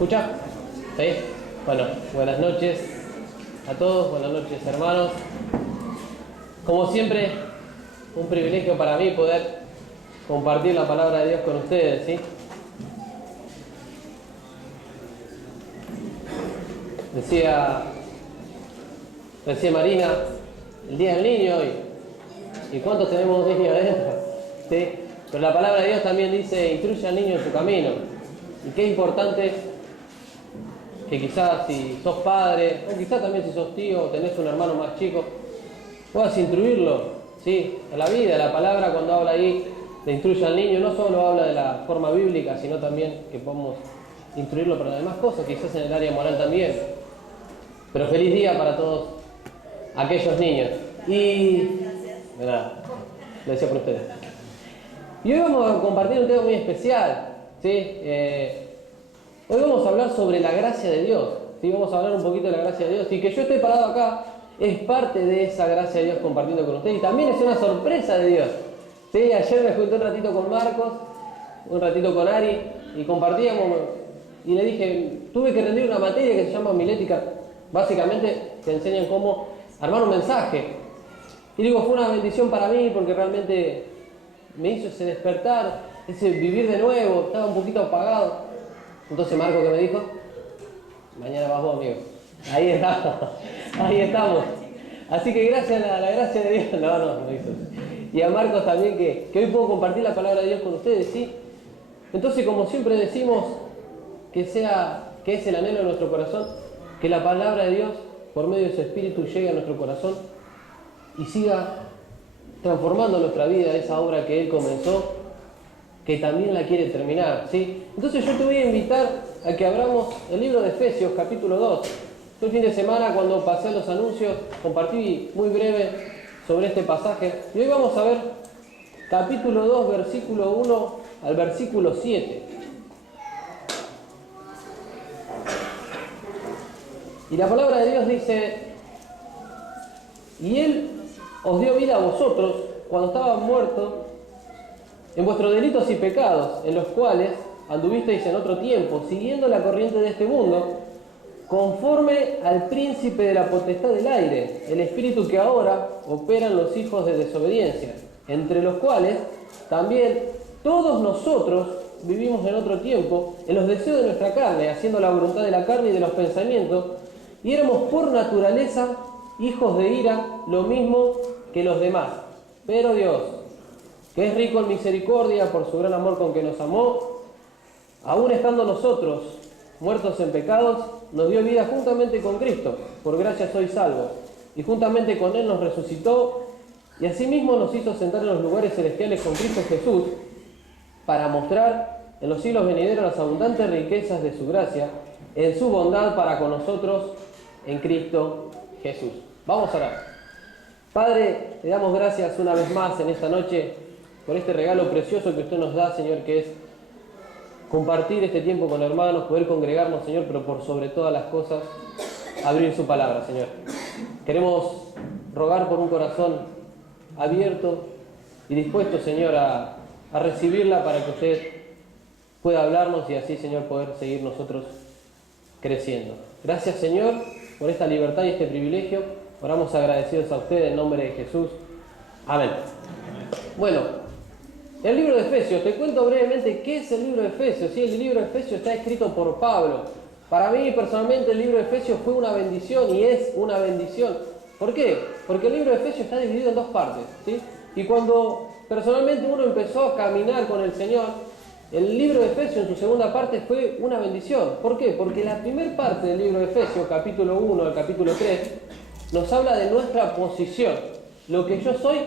escucha? ¿Sí? Bueno, buenas noches a todos, buenas noches hermanos. Como siempre, un privilegio para mí poder compartir la palabra de Dios con ustedes, ¿sí? Decía Marina, el Día del Niño hoy. ¿Y cuántos tenemos niños adentro? ¿Sí? Pero la palabra de Dios también dice, instruye al niño en su camino. Y qué importante que quizás si sos padre, o quizás también si sos tío, o tenés un hermano más chico, puedas instruirlo, ¿sí? En la vida, la palabra cuando habla ahí de instruye al niño, no solo habla de la forma bíblica, sino también que podemos instruirlo para las demás cosas, quizás en el área moral también. Pero feliz día para todos aquellos niños. Y de nada, lo decía por ustedes. Y hoy vamos a compartir un tema muy especial, ¿sí? Hoy vamos a hablar sobre la gracia de Dios, ¿sí? Vamos a hablar un poquito de la gracia de Dios. Y que yo esté parado acá es parte de esa gracia de Dios compartiendo con ustedes. Y también es una sorpresa de Dios, ¿sí? Ayer me junté un ratito con Marcos, un ratito con Ari, y compartíamos, y le dije, tuve que rendir una materia que se llama homilética. Básicamente te enseñan cómo armar un mensaje. Y digo, fue una bendición para mí porque realmente me hizo ese despertar, ese vivir de nuevo, estaba un poquito apagado. Entonces Marco, ¿qué me dijo? Mañana vas vos, amigo. Ahí estamos. Así que gracias a la gracia de Dios. No hizo eso. Y a Marcos también que hoy puedo compartir la palabra de Dios con ustedes, ¿sí? Entonces, como siempre decimos, que es el anhelo de nuestro corazón, que la palabra de Dios, por medio de su Espíritu, llegue a nuestro corazón y siga transformando nuestra vida, esa obra que Él comenzó, que también la quiere terminar, ¿sí? Entonces yo te voy a invitar a que abramos el libro de Efesios, capítulo 2. Yo el fin de semana, cuando pasé los anuncios, compartí muy breve sobre este pasaje. Y hoy vamos a ver capítulo 2, versículo 1 al versículo 7. Y la palabra de Dios dice, y Él os dio vida a vosotros cuando estaban muertos en vuestros delitos y pecados, en los cuales anduvisteis en otro tiempo, siguiendo la corriente de este mundo, conforme al príncipe de la potestad del aire, el espíritu que ahora opera en los hijos de desobediencia, entre los cuales también todos nosotros vivimos en otro tiempo, en los deseos de nuestra carne, haciendo la voluntad de la carne y de los pensamientos, y éramos por naturaleza hijos de ira, lo mismo que los demás. Pero Dios, que es rico en misericordia por su gran amor con que nos amó, aun estando nosotros muertos en pecados, nos dio vida juntamente con Cristo. Por gracia sois salvos. Y juntamente con Él nos resucitó, y asimismo nos hizo sentar en los lugares celestiales con Cristo Jesús, para mostrar en los siglos venideros las abundantes riquezas de su gracia, en su bondad para con nosotros en Cristo Jesús. Vamos a orar. Padre, te damos gracias una vez más en esta noche por este regalo precioso que usted nos da, Señor, que es compartir este tiempo con hermanos, poder congregarnos, Señor, pero por sobre todas las cosas, abrir su palabra, Señor. Queremos rogar por un corazón abierto y dispuesto, Señor, a recibirla para que usted pueda hablarnos y así, Señor, poder seguir nosotros creciendo. Gracias, Señor, por esta libertad y este privilegio. Oramos agradecidos a usted en nombre de Jesús. Amén. Bueno, el libro de Efesios, te cuento brevemente qué es el libro de Efesios. Sí, el libro de Efesios está escrito por Pablo. Para mí, personalmente, el libro de Efesios fue una bendición y es una bendición. ¿Por qué? Porque el libro de Efesios está dividido en dos partes, ¿sí? Y cuando personalmente uno empezó a caminar con el Señor, el libro de Efesios en su segunda parte fue una bendición. ¿Por qué? Porque la primera parte del libro de Efesios, capítulo 1 al capítulo 3, nos habla de nuestra posición, lo que yo soy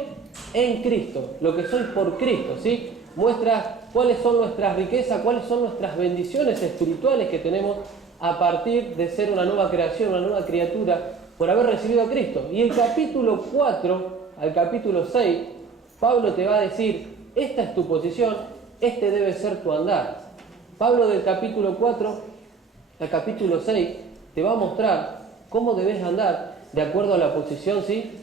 en Cristo, lo que soy por Cristo, ¿sí? Muestra cuáles son nuestras riquezas, cuáles son nuestras bendiciones espirituales que tenemos a partir de ser una nueva creación, una nueva criatura, por haber recibido a Cristo. Y el capítulo 4 al capítulo 6, Pablo te va a decir, esta es tu posición, este debe ser tu andar. Pablo del capítulo 4 al capítulo 6 te va a mostrar cómo debes andar de acuerdo a la posición, ¿sí?,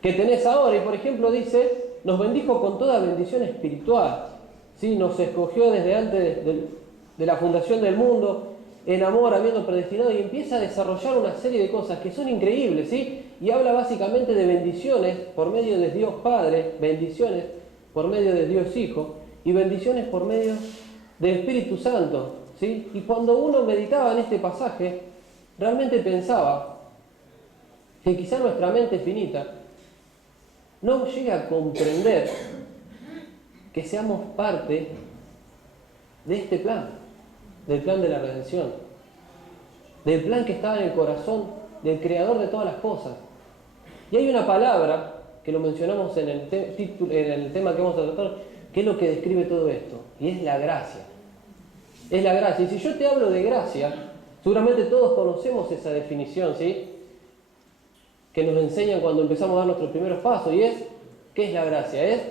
que tenés ahora. Y por ejemplo dice, nos bendijo con toda bendición espiritual, ¿sí? Nos escogió desde antes de la fundación del mundo en amor, habiendo predestinado, y empieza a desarrollar una serie de cosas que son increíbles, ¿sí? Y habla básicamente de bendiciones por medio de Dios Padre, bendiciones por medio de Dios Hijo, y bendiciones por medio del Espíritu Santo, ¿sí? Y cuando uno meditaba en este pasaje, realmente pensaba que quizá nuestra mente finita no llega a comprender que seamos parte de este plan, del plan de la redención, del plan que estaba en el corazón del Creador de todas las cosas. Y hay una palabra que lo mencionamos en el tema que vamos a tratar, que es lo que describe todo esto, y es la gracia. Es la gracia. Y si yo te hablo de gracia, seguramente todos conocemos esa definición, ¿sí? Que nos enseñan cuando empezamos a dar nuestros primeros pasos, y es, ¿qué es la gracia? Es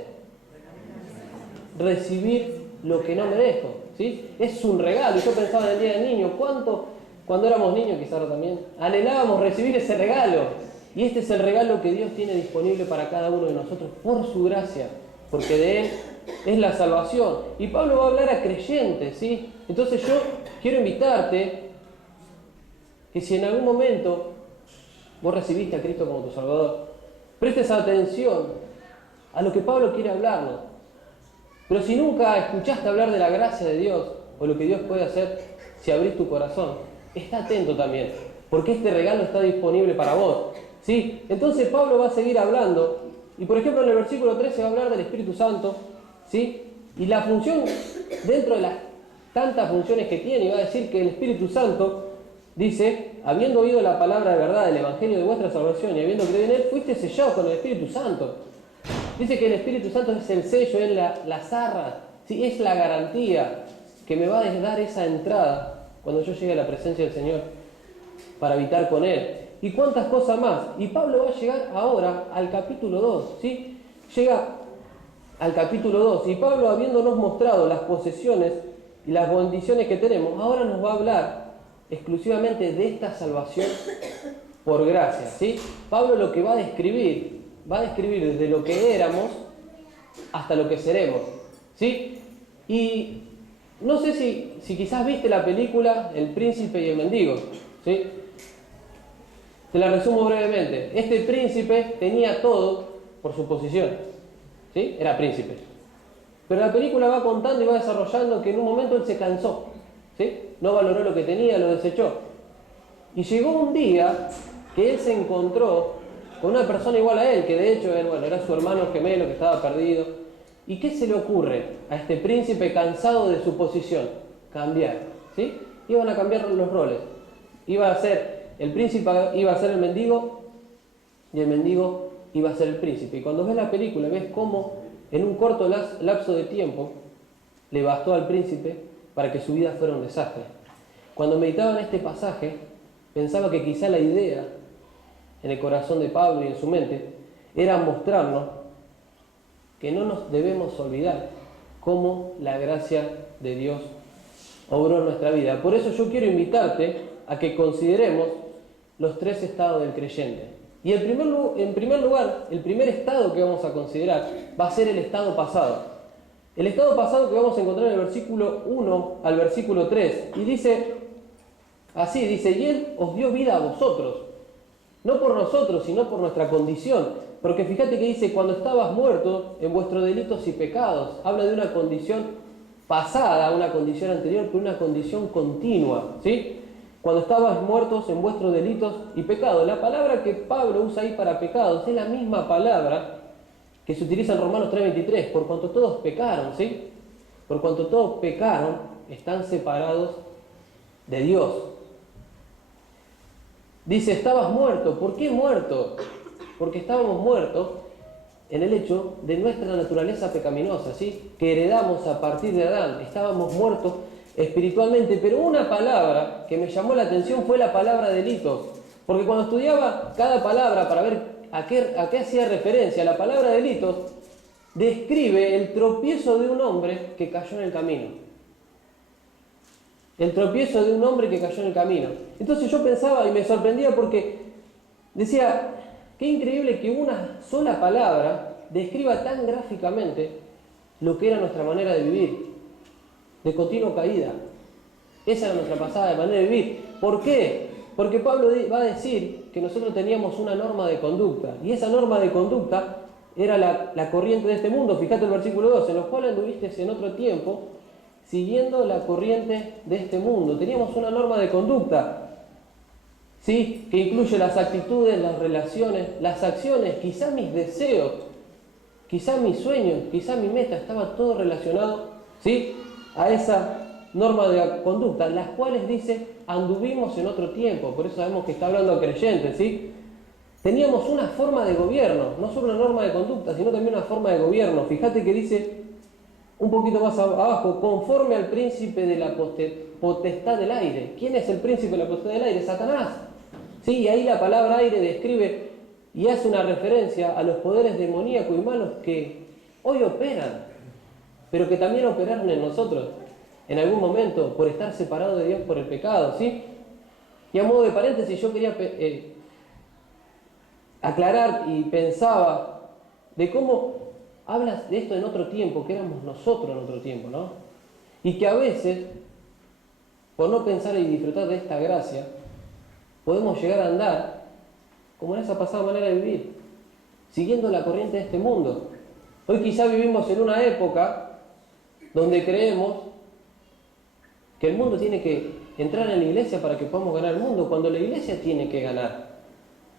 recibir lo que no merezco, ¿sí? Es un regalo. Y yo pensaba en el día del niño, cuando éramos niños, quizás también, anhelábamos recibir ese regalo. Y este es el regalo que Dios tiene disponible para cada uno de nosotros por su gracia, porque de Él es la salvación. Y Pablo va a hablar a creyentes, ¿sí? Entonces yo quiero invitarte que si en algún momento vos recibiste a Cristo como tu Salvador, prestes atención a lo que Pablo quiere hablarnos. Pero si nunca escuchaste hablar de la gracia de Dios o lo que Dios puede hacer si abrís tu corazón, está atento también, porque este regalo está disponible para vos, ¿sí? Entonces Pablo va a seguir hablando, y por ejemplo en el versículo 13 va a hablar del Espíritu Santo, ¿sí? Y la función, dentro de las tantas funciones que tiene, y va a decir que el Espíritu Santo dice, habiendo oído la palabra de verdad del Evangelio de vuestra salvación y habiendo creído en él, fuiste sellados con el Espíritu Santo. Dice que el Espíritu Santo es el sello, es la zarra, ¿sí? Es la garantía que me va a dar esa entrada cuando yo llegue a la presencia del Señor para habitar con Él. Y cuántas cosas más. Y Pablo va a llegar ahora al capítulo 2, ¿sí? Llega al capítulo 2 y Pablo, habiéndonos mostrado las posesiones y las bendiciones que tenemos, ahora nos va a hablar exclusivamente de esta salvación por gracia, ¿sí? Pablo lo que va a describir desde lo que éramos hasta lo que seremos, ¿sí? Y no sé si quizás viste la película El Príncipe y el Mendigo, ¿sí? Te la resumo brevemente. Este príncipe tenía todo por su posición, ¿sí? Era príncipe. Pero la película va contando y va desarrollando que en un momento él se cansó, ¿sí? No valoró lo que tenía, lo desechó. Y llegó un día que él se encontró con una persona igual a él, que de hecho era su hermano gemelo que estaba perdido. ¿Y qué se le ocurre a este príncipe cansado de su posición? Cambiar, ¿sí? Iban a cambiar los roles. El príncipe iba a ser el mendigo y el mendigo iba a ser el príncipe. Y cuando ves la película ves cómo en un corto lapso de tiempo le bastó al príncipe para que su vida fuera un desastre. Cuando meditaba en este pasaje, pensaba que quizá la idea en el corazón de Pablo y en su mente era mostrarnos que no nos debemos olvidar cómo la gracia de Dios obró en nuestra vida. Por eso yo quiero invitarte a que consideremos los tres estados del creyente. Y en primer lugar, el primer estado que vamos a considerar va a ser el estado pasado. El estado pasado que vamos a encontrar en el versículo 1 al versículo 3. Y dice así, y Él os dio vida a vosotros. No por nosotros, sino por nuestra condición. Porque fíjate que dice, cuando estabas muerto en vuestros delitos y pecados. Habla de una condición pasada, una condición anterior, pero una condición continua, ¿sí? Cuando estabas muertos en vuestros delitos y pecados. La palabra que Pablo usa ahí para pecados es la misma palabra que se utiliza en Romanos 3:23. Por cuanto todos pecaron, ¿sí? Por cuanto todos pecaron, están separados de Dios. Dice, estabas muerto. ¿Por qué muerto? Porque estábamos muertos en el hecho de nuestra naturaleza pecaminosa, ¿sí? Que heredamos a partir de Adán. Estábamos muertos espiritualmente, pero una palabra que me llamó la atención fue la palabra delitos. Porque cuando estudiaba cada palabra para ver a qué hacía referencia, la palabra delitos describe el tropiezo de un hombre que cayó en el camino. El tropiezo de un hombre que cayó en el camino. Entonces yo pensaba y me sorprendía porque decía, qué increíble que una sola palabra describa tan gráficamente lo que era nuestra manera de vivir, de continua caída. Esa era nuestra pasada manera de vivir. ¿Por qué? Porque Pablo va a decir que nosotros teníamos una norma de conducta. Y esa norma de conducta era la corriente de este mundo. Fíjate el versículo 2, en los cuales anduviste en otro tiempo, siguiendo la corriente de este mundo. Teníamos una norma de conducta, ¿sí? Que incluye las actitudes, las relaciones, las acciones, quizá mis deseos, quizá mis sueños, quizá mi meta, estaba todo relacionado, ¿sí?, a esa norma de conducta, las cuales dice, anduvimos en otro tiempo. Por eso sabemos que está hablando a creyentes, ¿sí? Teníamos una forma de gobierno, no solo una norma de conducta, sino también una forma de gobierno. Fíjate que dice un poquito más abajo, conforme al príncipe de la potestad del aire. ¿Quién es el príncipe de la potestad del aire? Satanás. ¿Sí? Y ahí la palabra aire describe y hace una referencia a los poderes demoníacos y malos que hoy operan, pero que también operaron en nosotros en algún momento por estar separados de Dios por el pecado, ¿sí? Y a modo de paréntesis, yo quería aclarar y pensaba de cómo hablas de esto en otro tiempo, que éramos nosotros en otro tiempo, ¿no? Y que a veces, por no pensar y disfrutar de esta gracia, podemos llegar a andar como en esa pasada manera de vivir, siguiendo la corriente de este mundo. Hoy quizá vivimos en una época donde creemos que el mundo tiene que entrar en la iglesia para que podamos ganar el mundo, cuando la iglesia tiene que ganar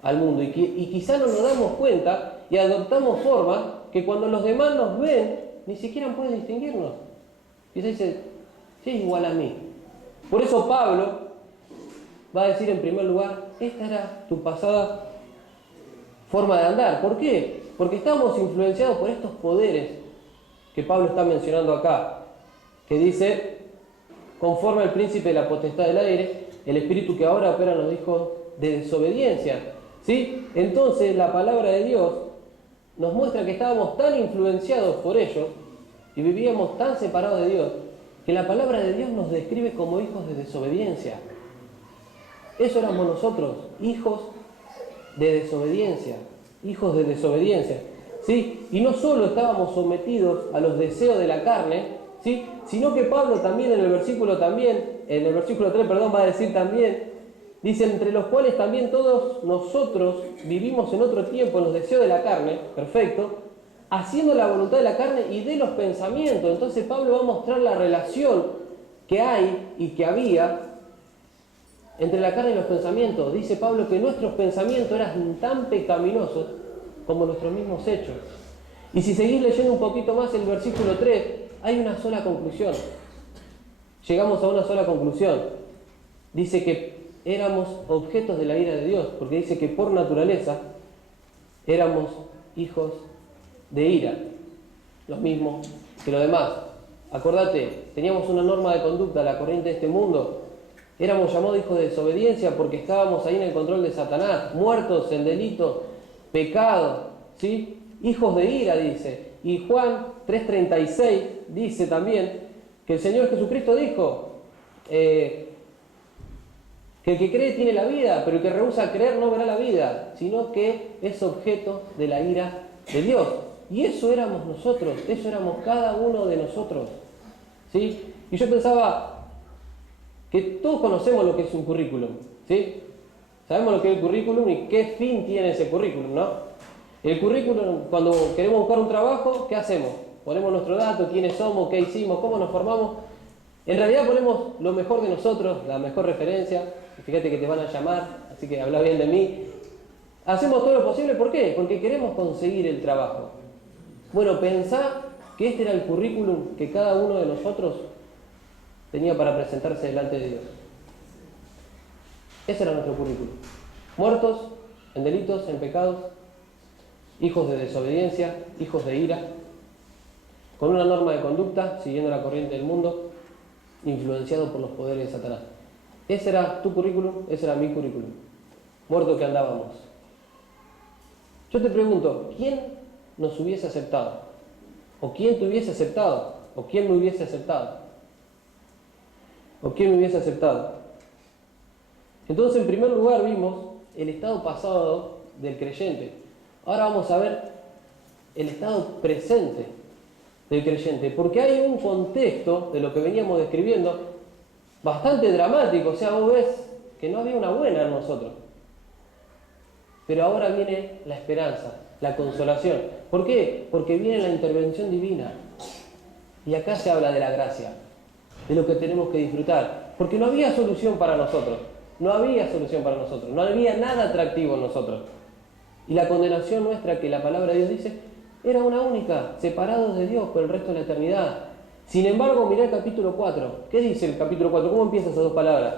al mundo. Y quizá no nos damos cuenta y adoptamos formas que cuando los demás nos ven, ni siquiera pueden distinguirnos. Quizá dice, sí, es igual a mí. Por eso Pablo va a decir en primer lugar, esta era tu pasada forma de andar. ¿Por qué? Porque estamos influenciados por estos poderes que Pablo está mencionando acá, que dice, conforme al príncipe de la potestad del aire, el espíritu que ahora opera en los hijos de desobediencia, ¿sí? Entonces la palabra de Dios nos muestra que estábamos tan influenciados por ellos y vivíamos tan separados de Dios, que la palabra de Dios nos describe como hijos de desobediencia. Eso éramos nosotros, hijos de desobediencia, hijos de desobediencia, ¿sí? Y no solo estábamos sometidos a los deseos de la carne, ¿sí?, sino que Pablo también en el versículo 3, va a decir también, dice, entre los cuales también todos nosotros vivimos en otro tiempo en los deseos de la carne, perfecto, haciendo la voluntad de la carne y de los pensamientos. Entonces Pablo va a mostrar la relación que hay y que había entre la carne y los pensamientos. Dice Pablo que nuestros pensamientos eran tan pecaminosos como nuestros mismos hechos. Y si seguís leyendo un poquito más el versículo 3, hay una sola conclusión. Llegamos a una sola conclusión. Dice que éramos objetos de la ira de Dios, porque dice que por naturaleza éramos hijos de ira, lo mismo que los demás. Acordate, teníamos una norma de conducta, la corriente de este mundo. Éramos llamados hijos de desobediencia porque estábamos ahí en el control de Satanás, muertos en delitos, pecados, ¿sí? Hijos de ira, dice. Y Juan 3:36 dice también que el Señor Jesucristo dijo que el que cree tiene la vida, pero el que rehúsa creer no verá la vida, sino que es objeto de la ira de Dios. Y eso éramos nosotros, eso éramos cada uno de nosotros, ¿sí? Y yo pensaba que todos conocemos lo que es un currículum, ¿sí? Sabemos lo que es el currículum y qué fin tiene ese currículum, ¿no? El currículum, cuando queremos buscar un trabajo, ¿qué hacemos? Ponemos nuestros datos, quiénes somos, qué hicimos, cómo nos formamos. En realidad ponemos lo mejor de nosotros, la mejor referencia. Fíjate que te van a llamar, así que habla bien de mí. Hacemos todo lo posible, ¿por qué? Porque queremos conseguir el trabajo. Bueno, pensá que este era el currículum que cada uno de nosotros tenía para presentarse delante de Dios. Ese era nuestro currículum. Muertos en delitos, en pecados, hijos de desobediencia, hijos de ira, con una norma de conducta, siguiendo la corriente del mundo, influenciado por los poderes de Satanás. Ese era tu currículum, ese era mi currículum. Muerto que andábamos. Yo te pregunto, ¿quién nos hubiese aceptado? ¿O quién te hubiese aceptado? ¿O quién me hubiese aceptado? ¿O quién me hubiese aceptado? Entonces, en primer lugar, vimos el estado pasado del creyente. Ahora vamos a ver el estado presente del creyente, porque hay un contexto de lo que veníamos describiendo bastante dramático. O sea, vos ves que no había una buena en nosotros. Pero ahora viene la esperanza, la consolación. ¿Por qué? Porque viene la intervención divina. Y acá se habla de la gracia, de lo que tenemos que disfrutar. Porque no había solución para nosotros. No había solución para nosotros. No había nada atractivo en nosotros. Y la condenación nuestra, que la palabra de Dios dice, era una única, separados de Dios por el resto de la eternidad. Sin embargo, mirá el capítulo 4. ¿Qué dice el capítulo 4? ¿Cómo empiezan esas dos palabras?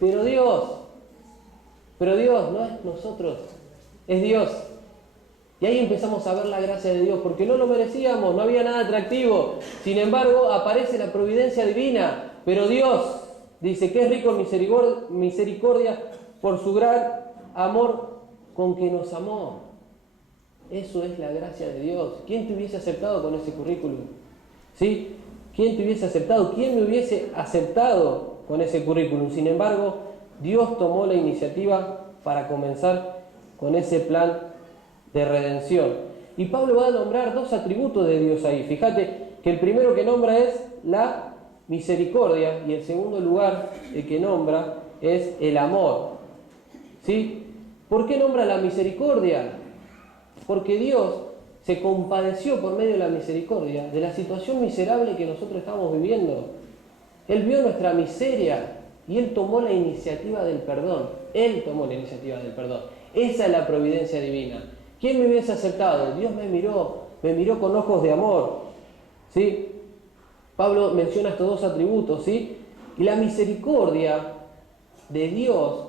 Pero Dios no es nosotros, es Dios. Y ahí empezamos a ver la gracia de Dios, porque no lo merecíamos, no había nada atractivo. Sin embargo, aparece la providencia divina. Pero Dios dice que es rico en misericordia por su gran amor con que nos amó. Eso es la gracia de Dios. ¿Quién te hubiese aceptado con ese currículum? ¿Sí? ¿Quién te hubiese aceptado? ¿Quién me hubiese aceptado con ese currículum? Sin embargo, Dios tomó la iniciativa para comenzar con ese plan de redención. Y Pablo va a nombrar dos atributos de Dios ahí. Fíjate que el primero que nombra es la misericordia y el segundo lugar el que nombra es el amor. ¿Sí? ¿Por qué nombra la misericordia? Porque Dios se compadeció por medio de la misericordia de la situación miserable que nosotros estamos viviendo. Él vio nuestra miseria y Él tomó la iniciativa del perdón. Él tomó la iniciativa del perdón. Esa es la providencia divina. ¿Quién me hubiese aceptado? Dios me miró con ojos de amor. ¿Sí? Pablo menciona estos dos atributos, ¿sí? Y la misericordia de Dios,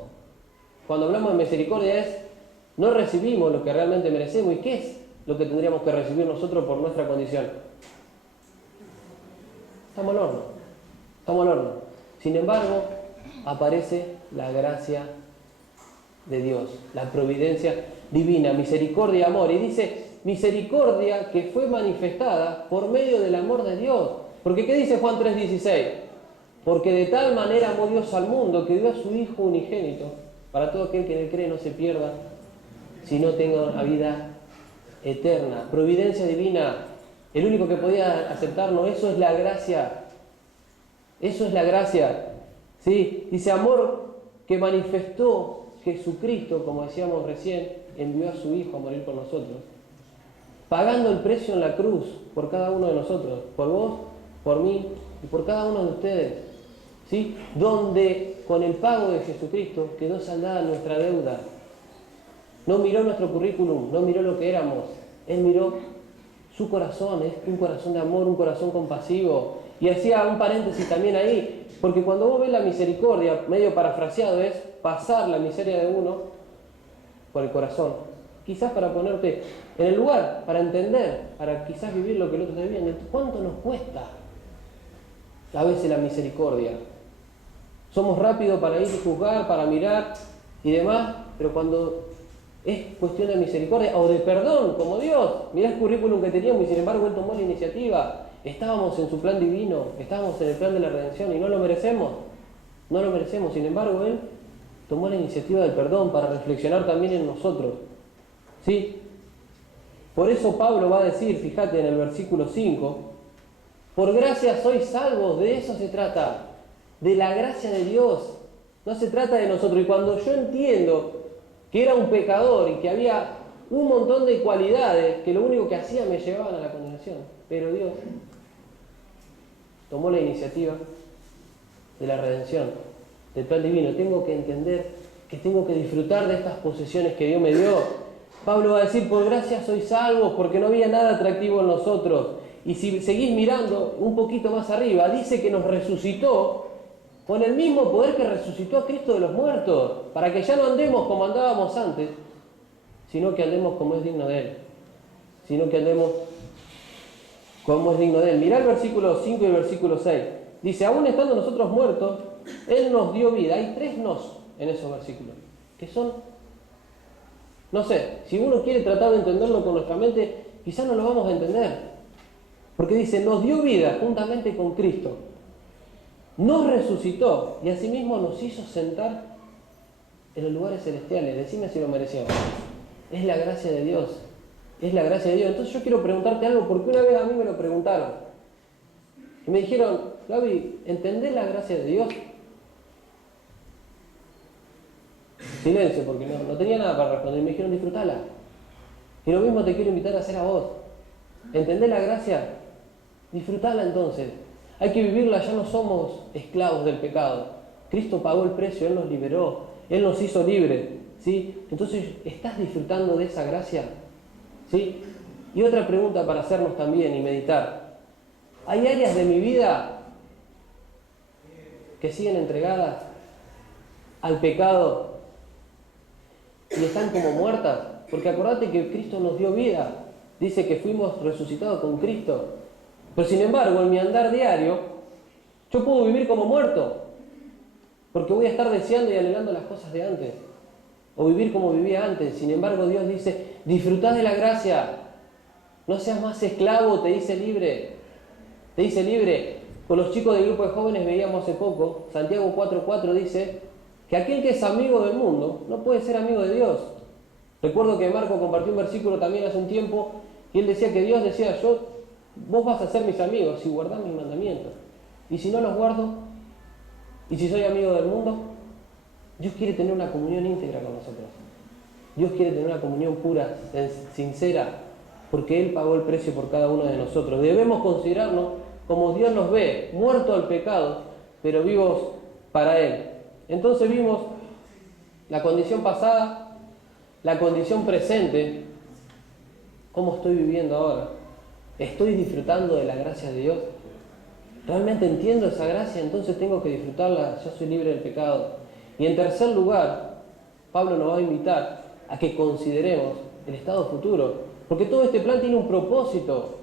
cuando hablamos de misericordia, es no recibimos lo que realmente merecemos. ¿Y qué es lo que tendríamos que recibir nosotros por nuestra condición? Estamos al horno. Sin embargo, aparece la gracia de Dios, la providencia divina, misericordia y amor. Y dice, misericordia que fue manifestada por medio del amor de Dios. Porque ¿qué dice Juan 3:16? Porque de tal manera amó Dios al mundo que dio a su Hijo unigénito, para todo aquel que en él cree no se pierda, sino tenga una vida eterna. Providencia divina, el único que podía aceptarnos, eso es la gracia. Eso es la gracia. ¿Sí? Dice, amor que manifestó Jesucristo, como decíamos recién, envió a su Hijo a morir por nosotros, pagando el precio en la cruz por cada uno de nosotros, por vos, por mí y por cada uno de ustedes. ¿Sí? Donde con el pago de Jesucristo quedó saldada nuestra deuda. No miró nuestro currículum, no miró lo que éramos. Él miró su corazón, es un corazón de amor, un corazón compasivo. Y hacía un paréntesis también ahí, porque cuando vos ves la misericordia, medio parafraseado, es pasar la miseria de uno por el corazón. Quizás para ponerte en el lugar, para entender, para quizás vivir lo que el otro está viviendo. ¿Cuánto nos cuesta a veces la misericordia? Somos rápidos para ir y juzgar, para mirar y demás, pero cuando es cuestión de misericordia o de perdón, como Dios, mirá el currículum que teníamos y sin embargo Él tomó la iniciativa. Estábamos en su plan divino, estábamos en el plan de la redención y no lo merecemos. No lo merecemos, sin embargo Él tomó la iniciativa del perdón para reflexionar también en nosotros. ¿Sí? Por eso Pablo va a decir, fíjate en el versículo 5, por gracia sois salvos, de eso se trata, de la gracia de Dios. No se trata de nosotros. Y cuando yo entiendo que era un pecador y que había un montón de cualidades que lo único que hacía me llevaban a la condenación, pero Dios tomó la iniciativa de la redención, del plan divino. Tengo que entender que tengo que disfrutar de estas posesiones que Dios me dio. Pablo va a decir, por gracia sois salvos, porque no había nada atractivo en nosotros. Y si seguís mirando un poquito más arriba, dice que nos resucitó con el mismo poder que resucitó a Cristo de los muertos, para que ya no andemos como andábamos antes, sino que andemos como es digno de Él. Sino que andemos como es digno de Él. Mirá el versículo 5 y el versículo 6. Dice, aún estando nosotros muertos, Él nos dio vida. Hay tres nos en esos versículos, que son, no sé, si uno quiere tratar de entenderlo con nuestra mente, quizás no lo vamos a entender. Porque dice, nos dio vida juntamente con Cristo, nos resucitó y asimismo nos hizo sentar en los lugares celestiales. Decime si lo merecíamos. Es la gracia de Dios. Es la gracia de Dios. Entonces yo quiero preguntarte algo, porque una vez a mí me lo preguntaron. Y me dijeron, Gaby, ¿entendés la gracia de Dios? Silencio, porque no tenía nada para responder. Y me dijeron, disfrutala. Y lo mismo te quiero invitar a hacer a vos. ¿Entendés la gracia? Disfrutala entonces. Hay que vivirla, ya no somos esclavos del pecado. Cristo pagó el precio, Él nos liberó, Él nos hizo libres, ¿sí? Entonces, ¿estás disfrutando de esa gracia? ¿Sí? Y otra pregunta para hacernos también y meditar. ¿Hay áreas de mi vida que siguen entregadas al pecado y están como muertas? Porque acordate que Cristo nos dio vida. Dice que fuimos resucitados con Cristo. Pero sin embargo, en mi andar diario, yo puedo vivir como muerto. Porque voy a estar deseando y anhelando las cosas de antes. O vivir como vivía antes. Sin embargo, Dios dice, disfrutad de la gracia. No seas más esclavo, te dice libre. Te dice libre. Con los chicos del grupo de jóvenes veíamos hace poco, Santiago 4:4 dice que aquel que es amigo del mundo no puede ser amigo de Dios. Recuerdo que Marco compartió un versículo también hace un tiempo y él decía que Dios decía, vos vas a ser mis amigos si guardás mis mandamientos. Y si no los guardo, y si soy amigo del mundo, Dios quiere tener una comunión íntegra con nosotros. Dios quiere tener una comunión pura, sincera, porque Él pagó el precio por cada uno de nosotros. Debemos considerarnos como Dios nos ve, muertos al pecado, pero vivos para Él. Entonces vimos la condición pasada, la condición presente. ¿Cómo estoy viviendo ahora? ¿Estoy disfrutando de la gracia de Dios? ¿Realmente entiendo esa gracia? Entonces tengo que disfrutarla. Yo soy libre del pecado. Y en tercer lugar, Pablo nos va a invitar a que consideremos el estado futuro. Porque todo este plan tiene un propósito.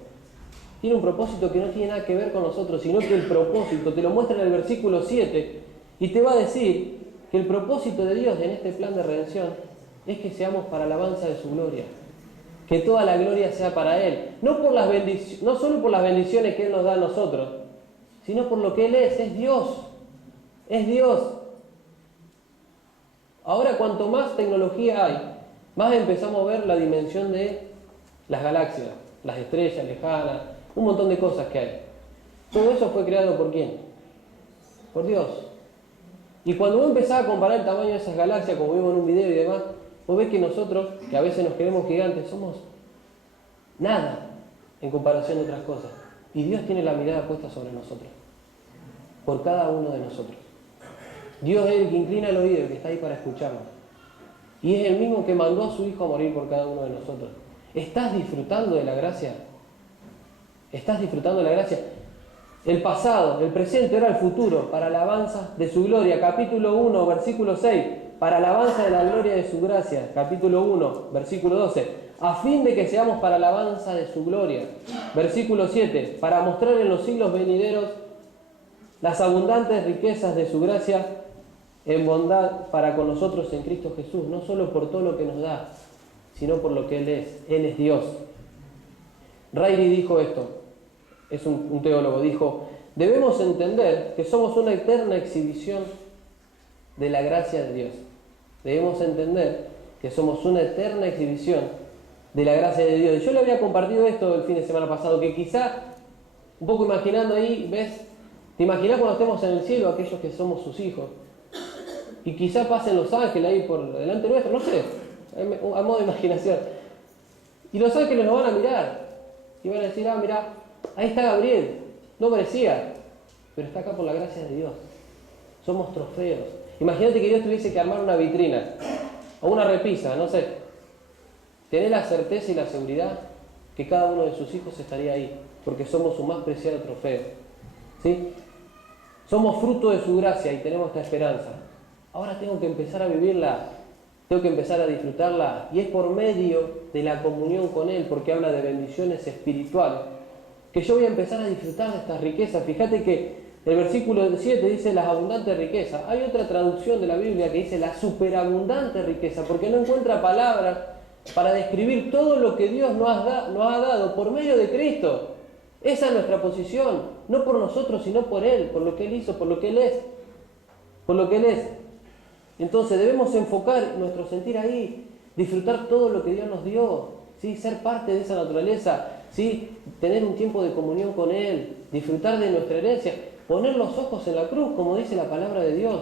Tiene un propósito que no tiene nada que ver con nosotros, sino que el propósito te lo muestra en el versículo 7 y te va a decir que el propósito de Dios en este plan de redención es que seamos para alabanza de su gloria. Que toda la gloria sea para Él. No solo por las bendiciones que Él nos da a nosotros, sino por lo que Él es Dios. Es Dios. Ahora, cuanto más tecnología hay, más empezamos a ver la dimensión de las galaxias, las estrellas lejanas, un montón de cosas que hay. Todo eso fue creado ¿por quién? Por Dios. Y cuando vos empezás a comparar el tamaño de esas galaxias, como vimos en un video y demás, vos ves que nosotros, que a veces nos creemos gigantes, somos nada en comparación de otras cosas. Y Dios tiene la mirada puesta sobre nosotros, por cada uno de nosotros. Dios es el que inclina el oído, el que está ahí para escucharnos. Y es el mismo que mandó a su Hijo a morir por cada uno de nosotros. ¿Estás disfrutando de la gracia? ¿Estás disfrutando de la gracia? El pasado, el presente, ahora el futuro, para alabanza de su gloria. Capítulo 1, versículo 6. Para alabanza de la gloria de su gracia. Capítulo 1, versículo 12. A fin de que seamos para alabanza de su gloria. Versículo 7. Para mostrar en los siglos venideros las abundantes riquezas de su gracia en bondad para con nosotros en Cristo Jesús. No solo por todo lo que nos da, sino por lo que Él es. Él es Dios. Rairi dijo esto. Es un teólogo, dijo, debemos entender que somos una eterna exhibición de la gracia de Dios. Debemos entender que somos una eterna exhibición de la gracia de Dios. Y yo le había compartido esto el fin de semana pasado, que quizá, un poco imaginando ahí, ¿ves? ¿Te imaginas cuando estemos en el cielo aquellos que somos sus hijos? Y quizá pasen los ángeles ahí por delante nuestro, no sé, a modo de imaginación. Y los ángeles nos van a mirar y van a decir, mirá, ahí está Gabriel, no merecía, pero está acá por la gracia de Dios. Somos trofeos. Imagínate que Dios tuviese que armar una vitrina o una repisa, no sé. Tenés la certeza y la seguridad que cada uno de sus hijos estaría ahí, porque somos su más preciado trofeo. ¿Sí? Somos fruto de su gracia y tenemos esta esperanza. Ahora tengo que empezar a vivirla, tengo que empezar a disfrutarla, y es por medio de la comunión con Él, porque habla de bendiciones espirituales, que yo voy a empezar a disfrutar de estas riquezas. Fíjate que el versículo 7 dice las abundantes riquezas. Hay otra traducción de la Biblia que dice la superabundante riqueza, porque no encuentra palabras para describir todo lo que Dios nos ha dado por medio de Cristo. Esa es nuestra posición, no por nosotros, sino por Él, por lo que Él hizo, por lo que Él es. Por lo que Él es. Entonces debemos enfocar nuestro sentir ahí, disfrutar todo lo que Dios nos dio, ¿sí? Ser parte de esa naturaleza. ¿sí? Tener un tiempo de comunión con Él, disfrutar de nuestra herencia, poner los ojos en la cruz, como dice la palabra de Dios,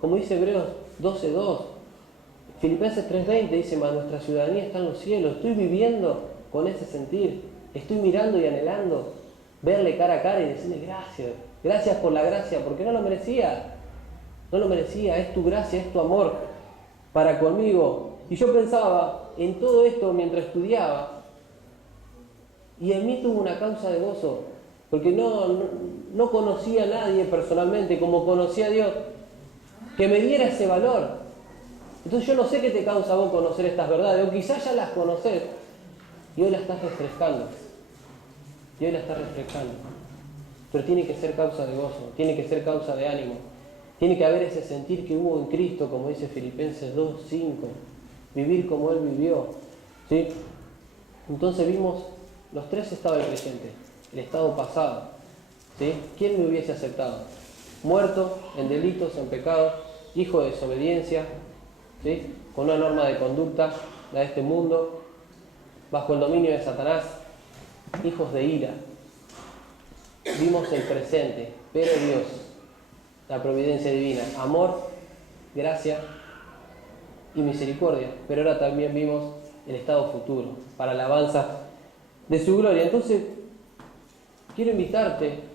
como dice Hebreos 12:2. Filipenses 3:20 dice, mas nuestra ciudadanía está en los cielos. Estoy viviendo con ese sentir. Estoy mirando y anhelando verle cara a cara y decirle gracias. Gracias por la gracia, porque no lo merecía. No lo merecía. Es tu gracia, es tu amor para conmigo. Y yo pensaba en todo esto mientras estudiaba. Y en mí tuvo una causa de gozo. Porque no conocía a nadie personalmente como conocía a Dios que me diera ese valor. Entonces yo no sé qué te causa a vos conocer estas verdades, o quizás ya las conocés y hoy las estás refrescando. Pero tiene que ser causa de gozo, tiene que ser causa de ánimo. Tiene que haber ese sentir que hubo en Cristo, como dice Filipenses 2:5. Vivir como Él vivió. ¿Sí? Entonces vimos los tres estados del presente. El estado pasado. ¿Sí? ¿Quién me hubiese aceptado? Muerto en delitos, en pecados, hijo de desobediencia, ¿sí? Con una norma de conducta de este mundo, bajo el dominio de Satanás, hijos de ira. Vimos el presente, pero Dios, la providencia divina, amor, gracia y misericordia. Pero ahora también vimos el estado futuro, para la alabanza de su gloria. Entonces, quiero invitarte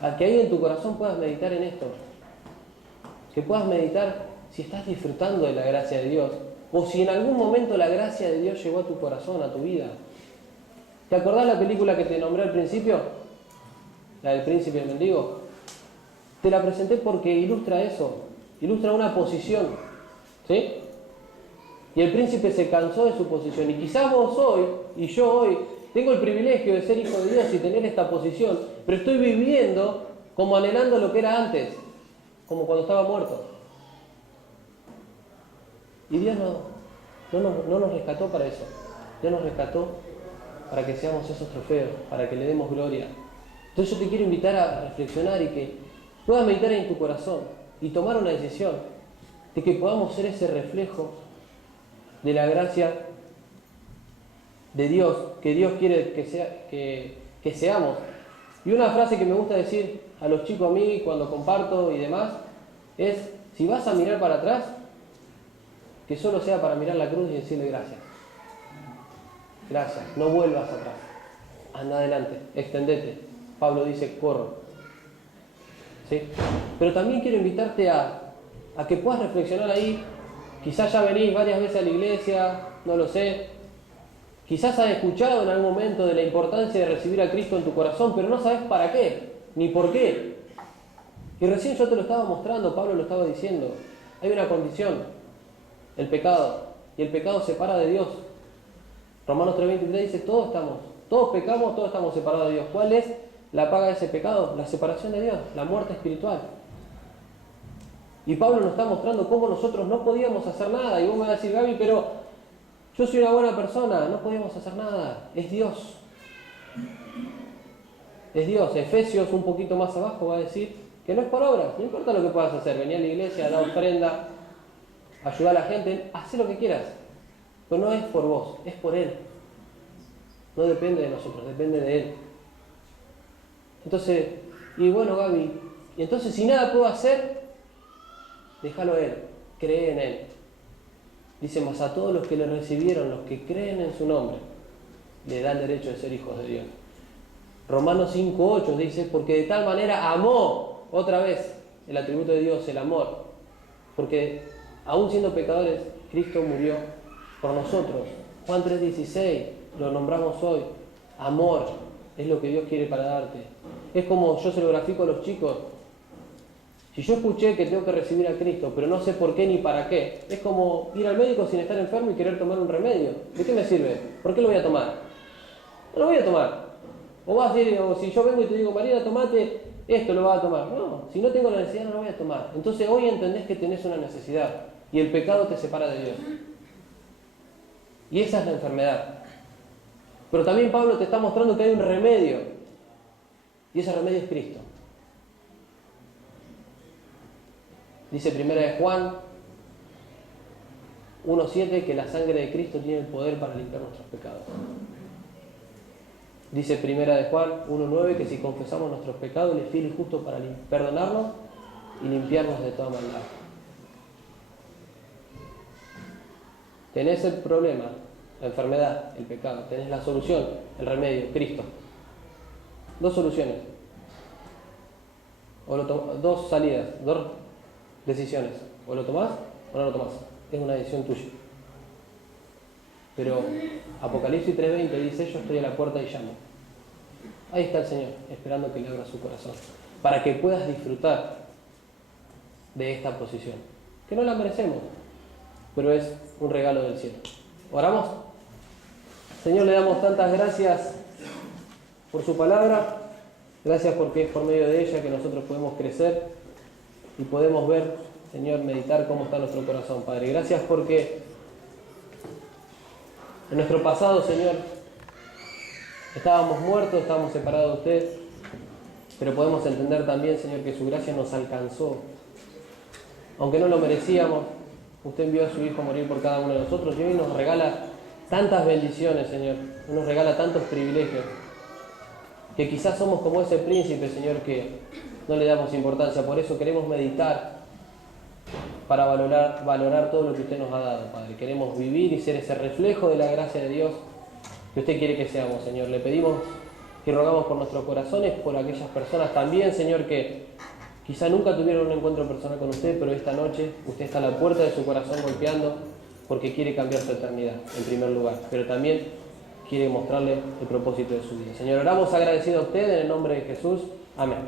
a que ahí en tu corazón puedas meditar en esto. Que puedas meditar si estás disfrutando de la gracia de Dios, o si en algún momento la gracia de Dios llegó a tu corazón, a tu vida. ¿Te acordás la película que te nombré al principio? La del príncipe y el mendigo. Te la presenté porque ilustra eso, ilustra una posición, ¿sí? Y el príncipe se cansó de su posición, y quizás vos hoy, y yo hoy, tengo el privilegio de ser hijo de Dios y tener esta posición, pero estoy viviendo como anhelando lo que era antes, como cuando estaba muerto. Y Dios no nos rescató para eso. Dios nos rescató para que seamos esos trofeos, para que le demos gloria. Entonces yo te quiero invitar a reflexionar y que puedas meditar en tu corazón y tomar una decisión de que podamos ser ese reflejo de la gracia de Dios, que Dios quiere que seamos. Y una frase que me gusta decir a los chicos, a mí, cuando comparto y demás, es, si vas a mirar para atrás, que solo sea para mirar la cruz y decirle gracias. Gracias, no vuelvas atrás. Anda adelante, extendete. Pablo dice, corro. ¿Sí? Pero también quiero invitarte a que puedas reflexionar ahí. Quizás ya venís varias veces a la iglesia, no lo sé. Quizás has escuchado en algún momento de la importancia de recibir a Cristo en tu corazón, pero no sabes para qué, ni por qué. Y recién yo te lo estaba mostrando, Pablo lo estaba diciendo. Hay una condición. El pecado, y el pecado separa de Dios. Romanos 3:23 dice, todos pecamos, todos estamos separados de Dios. ¿Cuál es la paga de ese pecado? La separación de Dios, la muerte espiritual. Y Pablo nos está mostrando cómo nosotros no podíamos hacer nada. Y vos me vas a decir, Gaby, pero yo soy una buena persona, no podíamos hacer nada. Es Dios. Es Dios. Efesios, un poquito más abajo, va a decir que no es por obras, no importa lo que puedas hacer. Venir a la iglesia, dar ofrenda, ayudar a la gente, haz lo que quieras. Pero no es por vos, es por Él. No depende de nosotros, depende de Él. Entonces, y bueno, Gaby, y entonces si nada puedo hacer, déjalo a Él, cree en Él. Dice, mas a todos los que le recibieron, los que creen en su nombre, le da el derecho de ser hijos de Dios. Romanos 5:8 dice, porque de tal manera amó, otra vez, el atributo de Dios, el amor. Porque aún siendo pecadores, Cristo murió por nosotros. Juan 3:16, lo nombramos hoy. Amor es lo que Dios quiere para darte. Es como yo se lo grafico a los chicos. Si yo escuché que tengo que recibir a Cristo, pero no sé por qué ni para qué, es como ir al médico sin estar enfermo y querer tomar un remedio. ¿De qué me sirve? ¿Por qué lo voy a tomar? No lo voy a tomar. O vas a decir, o si yo vengo y te digo, Mariana, tomate esto, lo vas a tomar. No, si no tengo la necesidad, no lo voy a tomar. Entonces hoy entendés que tenés una necesidad y el pecado te separa de Dios. Y esa es la enfermedad. Pero también Pablo te está mostrando que hay un remedio. Y ese remedio es Cristo. Dice 1 de Juan 1:7 que la sangre de Cristo tiene el poder para limpiar nuestros pecados. Dice Primera de Juan 1:9 que si confesamos nuestros pecados, Él es fiel y justo para perdonarnos y limpiarnos de toda maldad. Tenés el problema, la enfermedad, el pecado. Tenés la solución, el remedio, Cristo. Dos soluciones. Dos salidas, dos decisiones. O lo tomás o no lo tomás. Es una decisión tuya. Pero Apocalipsis 3:20 dice: yo estoy a la puerta y llamo. Ahí está el Señor, esperando que le abra su corazón, para que puedas disfrutar de esta posición, que no la merecemos, pero es un regalo del cielo. ¿Oramos? Señor, le damos tantas gracias por su palabra. Gracias porque es por medio de ella que nosotros podemos crecer y podemos ver, Señor, meditar cómo está nuestro corazón, Padre. Gracias porque en nuestro pasado, Señor, estábamos muertos, estábamos separados de usted, pero podemos entender también, Señor, que su gracia nos alcanzó. Aunque no lo merecíamos, usted envió a su Hijo a morir por cada uno de nosotros y hoy nos regala tantas bendiciones, Señor, nos regala tantos privilegios, que quizás somos como ese príncipe, Señor, que no le damos importancia. Por eso queremos meditar para valorar todo lo que usted nos ha dado, Padre. Queremos vivir y ser ese reflejo de la gracia de Dios que usted quiere que seamos, Señor. Le pedimos y rogamos por nuestros corazones, por aquellas personas también, Señor, que quizá nunca tuvieron un encuentro personal con usted, pero esta noche usted está a la puerta de su corazón golpeando porque quiere cambiar su eternidad, en primer lugar, pero también quiere mostrarle el propósito de su vida. Señor, oramos agradecido a usted en el nombre de Jesús. Amén.